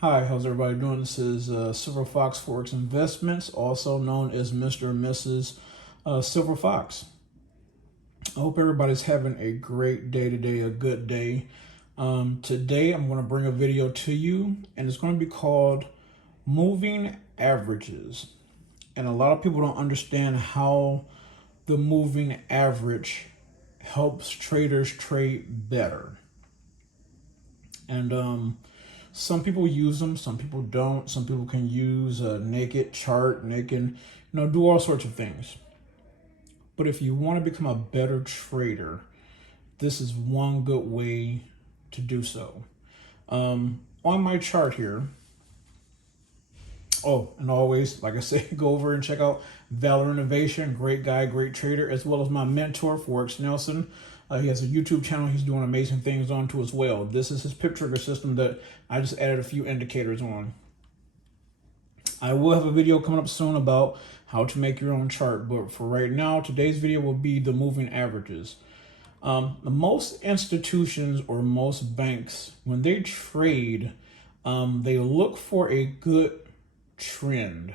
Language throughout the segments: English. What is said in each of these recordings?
Hi, how's everybody doing? This is Silver Fox Forex Investments, also known as Mr. and Mrs. Silver Fox. I hope everybody's having a great day today, a good day. Today I'm going to bring a video to you, and it's going to be called Moving Averages. And a lot of people don't understand how the moving average helps traders trade better. And some people use them, some people don't. Some people can use a naked chart, and they can, do all sorts of things. But if you want to become a better trader, this is one good way to do so. On my chart here, and always, like I say, go over and check out Valor Innovation, great guy, great trader, as well as my mentor, Forex Nelson. He has a YouTube channel he's doing amazing things on too as well. This is his pip trigger system that I just added a few indicators on. I will have a video coming up soon about how to make your own chart, but for right now, today's video will be the moving averages. Most institutions or most banks, when they trade, they look for a good trend.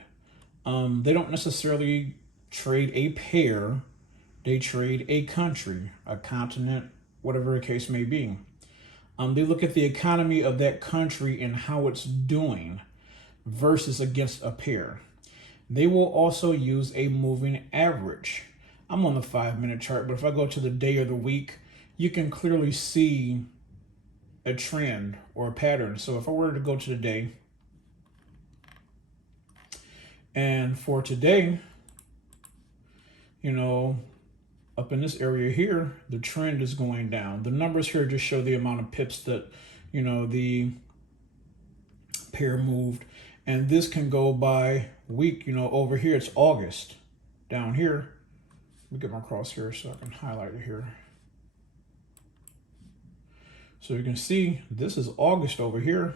They don't necessarily trade a pair. They trade a country, a continent, whatever the case may be. They look at the economy of that country and how it's doing versus against a pair. They will also use a moving average. I'm on the 5-minute chart, but if I go to the day or the week, you can clearly see a trend or a pattern. So if I were to go to the day, and for today, up in this area here, the trend is going down. The numbers here just show the amount of pips that, the pair moved. And this can go by week. Over here, it's August. Down here, let me get my cross here so I can highlight it here. So you can see this is August over here.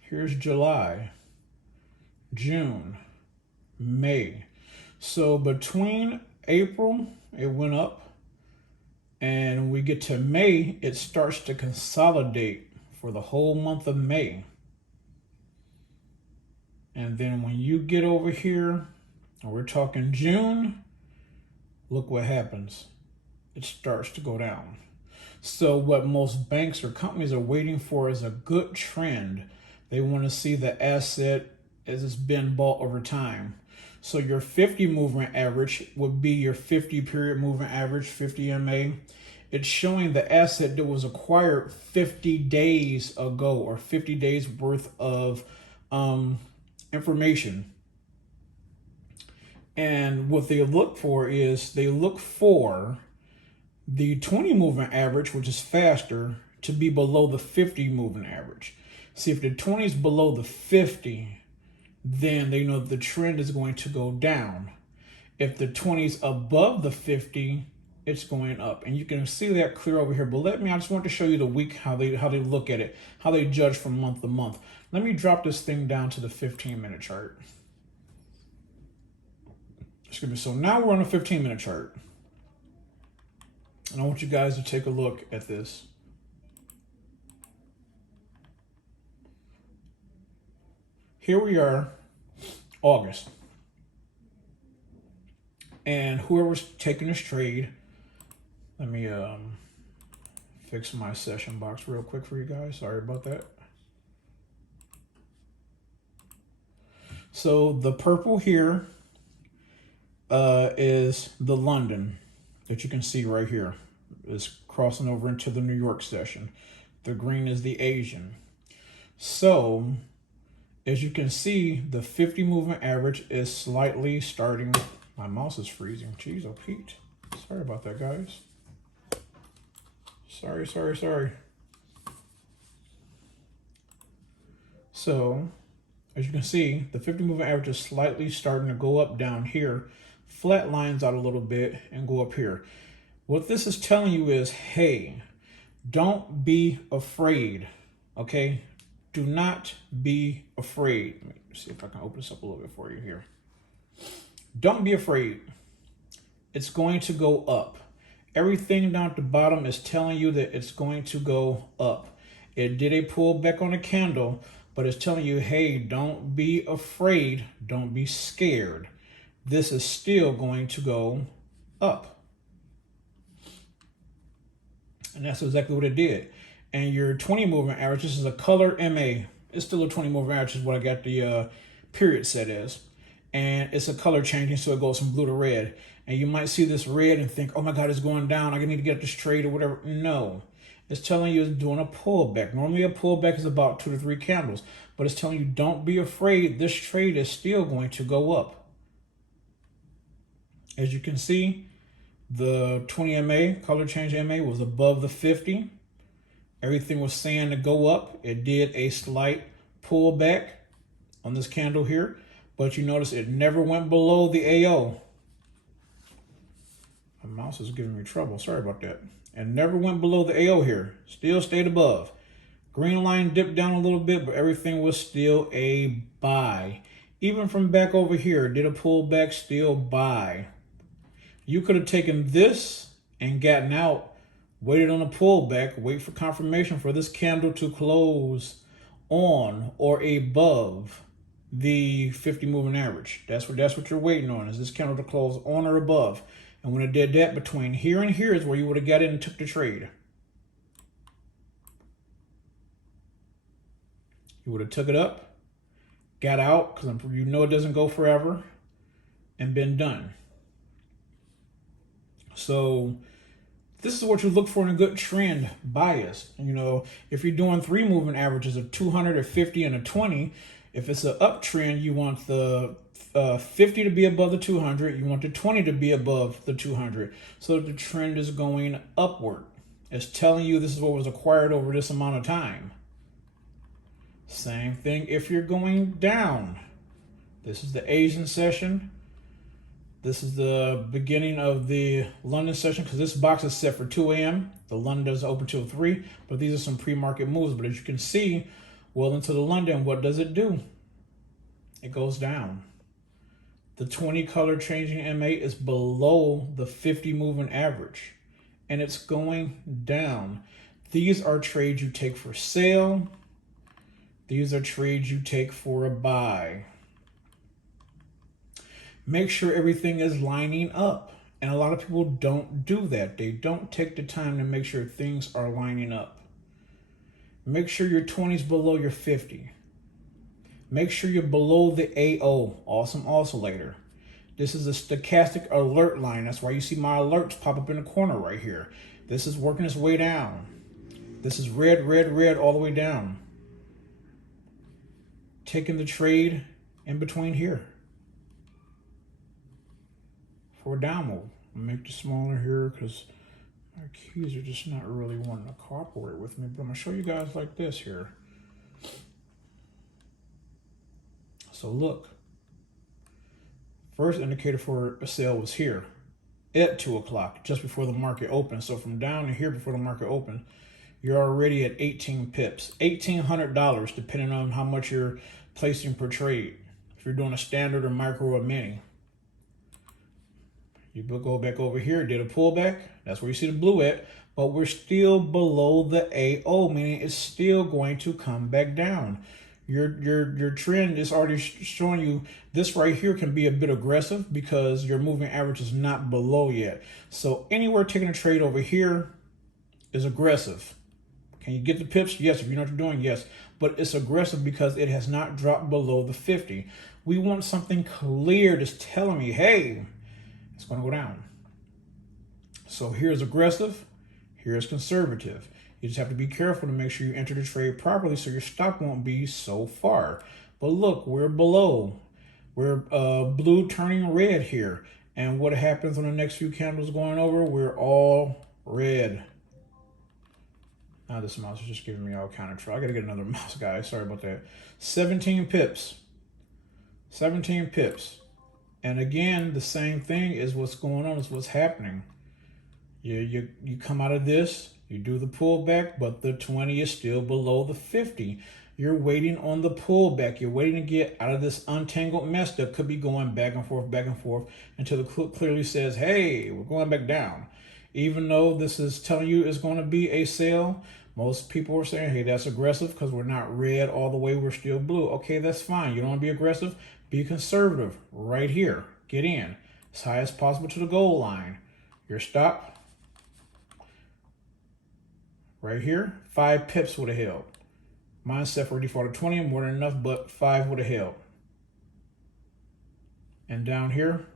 Here's July, June, May. So between April, it went up, and we get to May, it starts to consolidate for the whole month of May. And then when you get over here, and we're talking June, look what happens. It starts to go down. So what most banks or companies are waiting for is a good trend. They want to see the asset as it's been bought over time. So your 50 moving average would be your 50 period moving average, 50 MA. It's showing the asset that was acquired 50 days ago, or 50 days worth of information. And what they look for is they look for the 20 moving average, which is faster, to be below the 50 moving average. See, if the 20 is below the 50, then they know the trend is going to go down. If the 20 is above the 50, it's going up. And you can see that clear over here. But I just want to show you the week, how they look at it, how they judge from month to month. Let me drop this thing down to the 15-minute chart. Excuse me. So now we're on a 15-minute chart. And I want you guys to take a look at this. Here we are, August. And whoever's taking this trade, Let me fix my session box real quick for you guys. Sorry about that. So the purple here is the London that you can see right here. It's crossing over into the New York session. The green is the Asian. So as you can see, the 50 moving average is slightly starting. My mouse is freezing. Jeez, oh Pete. Sorry about that, guys. Sorry. So as you can see, the 50 moving average is slightly starting to go up down here, flat lines out a little bit and go up here. What this is telling you is, hey, don't be afraid, okay? Do not be afraid. Let me see if I can open this up a little bit for you here. Don't be afraid. It's going to go up. Everything down at the bottom is telling you that it's going to go up. It did a pullback on a candle, but it's telling you, hey, don't be afraid. Don't be scared. This is still going to go up. And that's exactly what it did. And your 20 moving average, this is a color MA. It's still a 20 moving average is what I got the period set as. And it's a color changing, so it goes from blue to red. And you might see this red and think, oh my God, it's going down. I need to get this trade or whatever. No. It's telling you it's doing a pullback. Normally a pullback is about 2 to 3 candles, but it's telling you don't be afraid. This trade is still going to go up. As you can see, the 20 MA, color change MA, was above the 50. Everything was saying to go up. It did a slight pullback on this candle here, but you notice it never went below the AO. My mouse is giving me trouble. Sorry about that. And never went below the AO here. Still stayed above. Green line dipped down a little bit, but everything was still a buy. Even from back over here, did a pullback, still buy. You could have taken this and gotten out, waited on a pullback, wait for confirmation for this candle to close on or above the 50 moving average. That's what you're waiting on, is this candle to close on or above. And when it did that, between here and here is where you would have got in and took the trade. You would have took it up, got out, because you know it doesn't go forever, and been done. So this is what you look for in a good trend bias. You know, if you're doing 3 moving averages of 200, a 50, and a 20, if it's an uptrend, you want the 50 to be above the 200. You want the 20 to be above the 200. So the trend is going upward. It's telling you this is what was acquired over this amount of time. Same thing if you're going down. This is the Asian session. This is the beginning of the London session, because this box is set for 2 a.m. The London doesn't open till 3, but these are some pre-market moves. But as you can see, well into the London, what does it do? It goes down. The 20 color changing MA is below the 50 moving average, and it's going down. These are trades you take for sale. These are trades you take for a buy. Make sure everything is lining up. And a lot of people don't do that. They don't take the time to make sure things are lining up. Make sure your 20 is below your 50. Make sure you're below the AO, awesome oscillator. This is a stochastic alert line. That's why you see my alerts pop up in the corner right here. This is working its way down. This is red, red, red all the way down. Taking the trade in between here for a down move. I'll make it smaller here because my keys are just not really wanting to cooperate with me. But I'm going to show you guys like this here. So look, first indicator for a sale was here at 2 o'clock, just before the market opened. So from down to here before the market opened, you're already at 18 pips, $1,800, depending on how much you're placing per trade. If you're doing a standard or micro or mini. You go back over here, did a pullback. That's where you see the blue at, but we're still below the AO, meaning it's still going to come back down. Your trend is already showing you this right here can be a bit aggressive because your moving average is not below yet. So anywhere taking a trade over here is aggressive. Can you get the pips? Yes. If you know what you're doing, yes. But it's aggressive because it has not dropped below the 50. We want something clear just telling me, hey, it's going to go down. So here's aggressive, here's conservative. You just have to be careful to make sure you enter the trade properly so your stop won't be so far. But look, we're below. We're blue turning red here. And what happens on the next few candles going over? We're all red. Now this mouse is just giving me all kind of trouble. I got to get another mouse, guys. Sorry about that. 17 pips. 17 pips. And again, the same thing is what's going on, is what's happening. You come out of this, you do the pullback, but the 20 is still below the 50. You're waiting on the pullback. You're waiting to get out of this untangled mess that could be going back and forth until the clip clearly says, hey, we're going back down. Even though this is telling you it's going to be a sell, most people are saying, hey, that's aggressive because we're not red all the way. We're still blue. Okay, that's fine. You don't want to be aggressive. Be conservative right here. Get in as high as possible to the goal line. Your stop right here, 5 pips would have held. Mine set for default of 20, more than enough, but 5 would have held. And down here,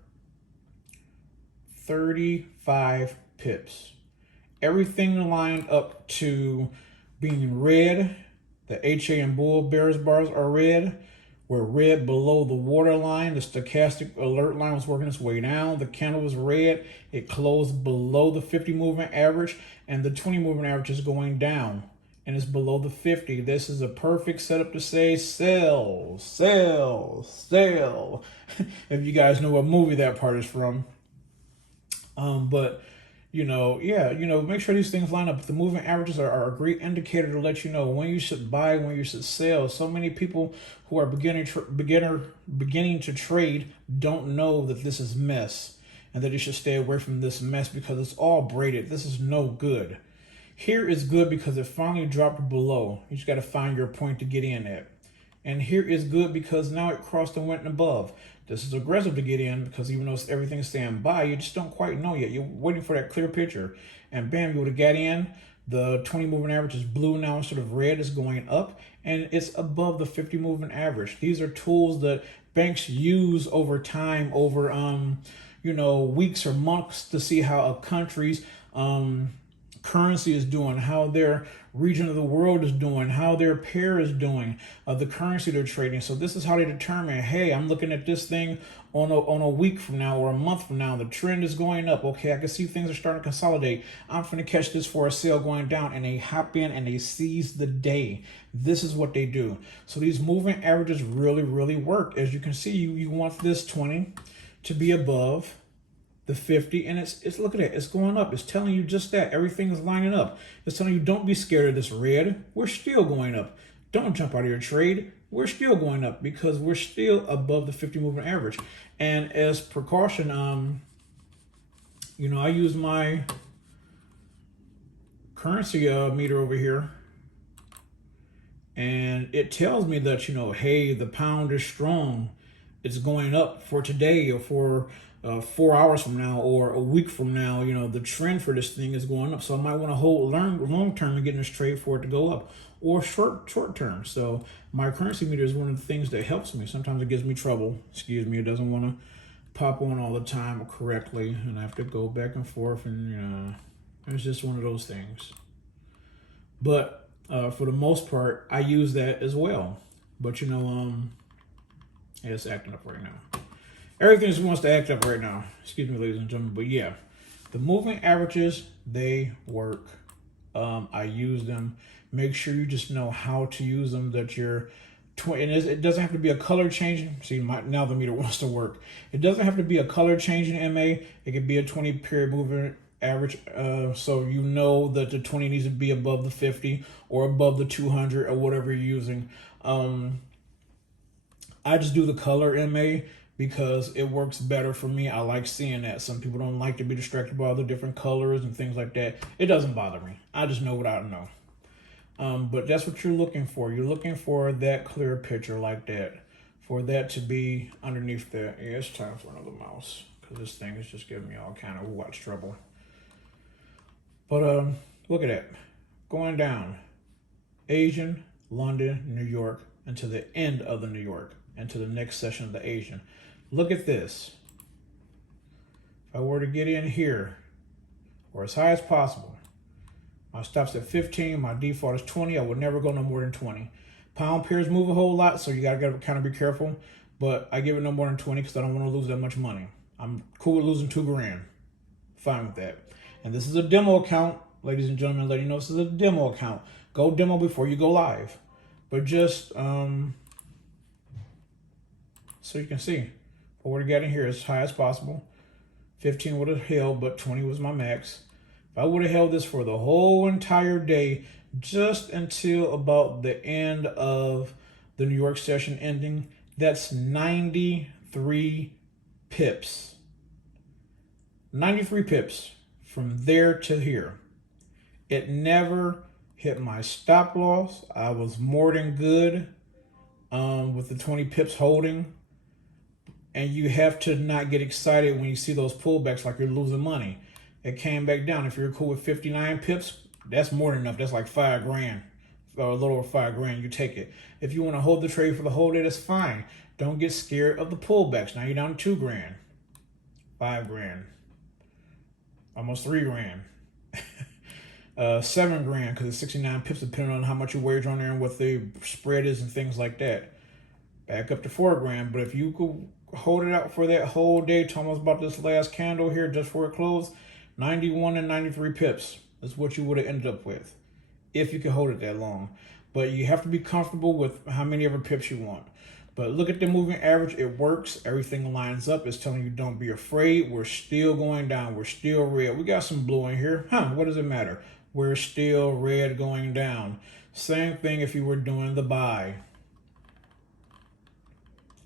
35 pips. Everything lined up to being red. The HA and Bull Bears bars are red. We're red below the water line. The stochastic alert line was working its way down. The candle was red. It closed below the 50 moving average, and the 20 moving average is going down, and it's below the 50. This is a perfect setup to say sell, sell, sell. If you guys know what movie that part is from. But make sure these things line up. The moving averages are a great indicator to let you know when you should buy, when you should sell. So many people who are beginning to trade don't know that this is mess and that you should stay away from this mess because it's all braided. This is no good. Here is good because it finally dropped below. You just got to find your point to get in at. And here is good because now it crossed and went above. This is aggressive to get in because even though everything's staying by, you just don't quite know yet. You're waiting for that clear picture. And bam, you would have got in. The 20 moving average is blue now instead of red. Is going up. And it's above the 50 moving average. These are tools that banks use over time, over weeks or months, to see how a country's currency is doing, how their region of the world is doing, how their pair is doing, the currency they're trading. So this is how they determine, hey, I'm looking at this thing on a week from now or a month from now. The trend is going up. Okay, I can see things are starting to consolidate. I'm going to catch this for a sale going down, and they hop in and they seize the day. This is what they do. So these moving averages really, really work. As you can see, you want this 20 to be above the 50, and it's look at it, it's going up. It's telling you just that. Everything is lining up. It's telling you don't be scared of this red. We're still going up. Don't jump out of your trade. We're still going up because we're still above the 50 moving average. And as precaution, I use my currency meter over here, and it tells me that, hey, the pound is strong. It's going up for today or for 4 hours from now or a week from now. The trend for this thing is going up. So I might want to hold long term and get in this trade for it to go up, or short term. So my currency meter is one of the things that helps me. Sometimes it gives me trouble. Excuse me. It doesn't want to pop on all the time correctly, and I have to go back and forth, and it's just one of those things. But for the most part, I use that as well. But it's acting up right now. Everything just wants to act up right now. Excuse me, ladies and gentlemen. But yeah, the moving averages, they work. I use them. Make sure you just know how to use them. That you're, and it doesn't have to be a color changing. See, now the meter wants to work. It doesn't have to be a color changing MA. It could be a 20 period moving average. So you know that the 20 needs to be above the 50 or above the 200 or whatever you're using. I just do the color MA because it works better for me. I like seeing that. Some people don't like to be distracted by all the different colors and things like that. It doesn't bother me. I just know what I know. But that's what you're looking for. You're looking for that clear picture like that, for that to be underneath there. Yeah, it's time for another mouse because this thing is just giving me all kind of watch trouble. But look at that, going down, Asian, London, New York, and to the end of the New York, and to the next session of the Asian. Look at this. If I were to get in here, or as high as possible, my stop's at 15, my default is 20. I would never go no more than 20. Pound pairs move a whole lot, so you gotta kind of be careful. But I give it no more than 20 because I don't want to lose that much money. I'm cool with losing $2 grand. Fine with that. And this is a demo account, ladies and gentlemen. Let you know this is a demo account. Go demo before you go live. But just so you can see, if I were to get in here as high as possible, 15 would have held, but 20 was my max. If I would have held this for the whole entire day, just until about the end of the New York session ending, that's 93 pips. 93 pips from there to here. It never hit my stop loss. I was more than good with the 20 pips holding. And you have to not get excited when you see those pullbacks like you're losing money. It came back down. If you're cool with 59 pips, that's more than enough. That's like $5 grand, or a little over $5 grand. You take it. If you want to hold the trade for the whole day, that's fine. Don't get scared of the pullbacks. Now you're down to $2 grand, $5 grand, almost $3 grand, 7 grand because it's 69 pips depending on how much you wager on there and what the spread is and things like that. Back up to $4 grand. But if you could hold it out for that whole day, to almost about this last candle here, just before it closed, 91 and 93 pips is what you would have ended up with if you could hold it that long. But you have to be comfortable with how many ever pips you want. But look at the moving average. It works. Everything lines up. It's telling you don't be afraid. We're still going down. We're still red. We got some blue in here. What does it matter? We're still red going down. Same thing if you were doing the buy.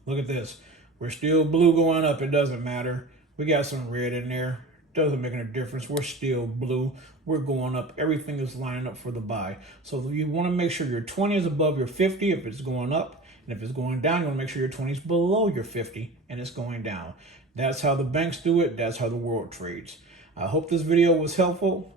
Look at this. We're still blue going up. It doesn't matter. We got some red in there. Doesn't make any difference. We're still blue. We're going up. Everything is lining up for the buy. So you want to make sure your 20 is above your 50 if it's going up. And if it's going down, you want to make sure your 20 is below your 50 and it's going down. That's how the banks do it. That's how the world trades. I hope this video was helpful.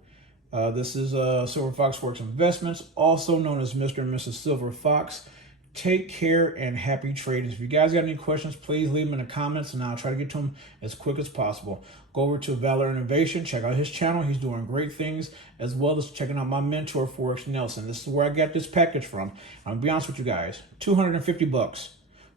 This is Silver Fox Forex Investments, also known as Mr. and Mrs. Silver Fox. Take care and happy trading. If you guys got any questions, please leave them in the comments and I'll try to get to them as quick as possible. Go over to Valor Innovation, check out his channel. He's doing great things, as well as checking out my mentor, Forex Nelson. This is where I got this package from. I'm gonna be honest with you guys, $250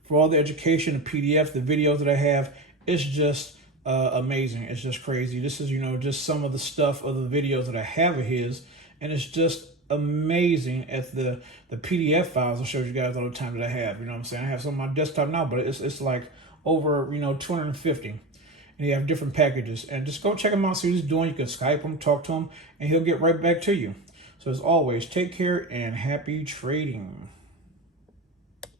for all the education, the PDFs, the videos that I have. It's just amazing. It's just crazy. This is, just some of the stuff of the videos that I have of his, and it's just amazing at the PDF files I showed you guys all the time that I have. You know what I'm saying? I have some on my desktop now, but it's like over 250. And you have different packages. And just go check him out, see what he's doing. You can Skype him, talk to him, and he'll get right back to you. So as always, take care and happy trading.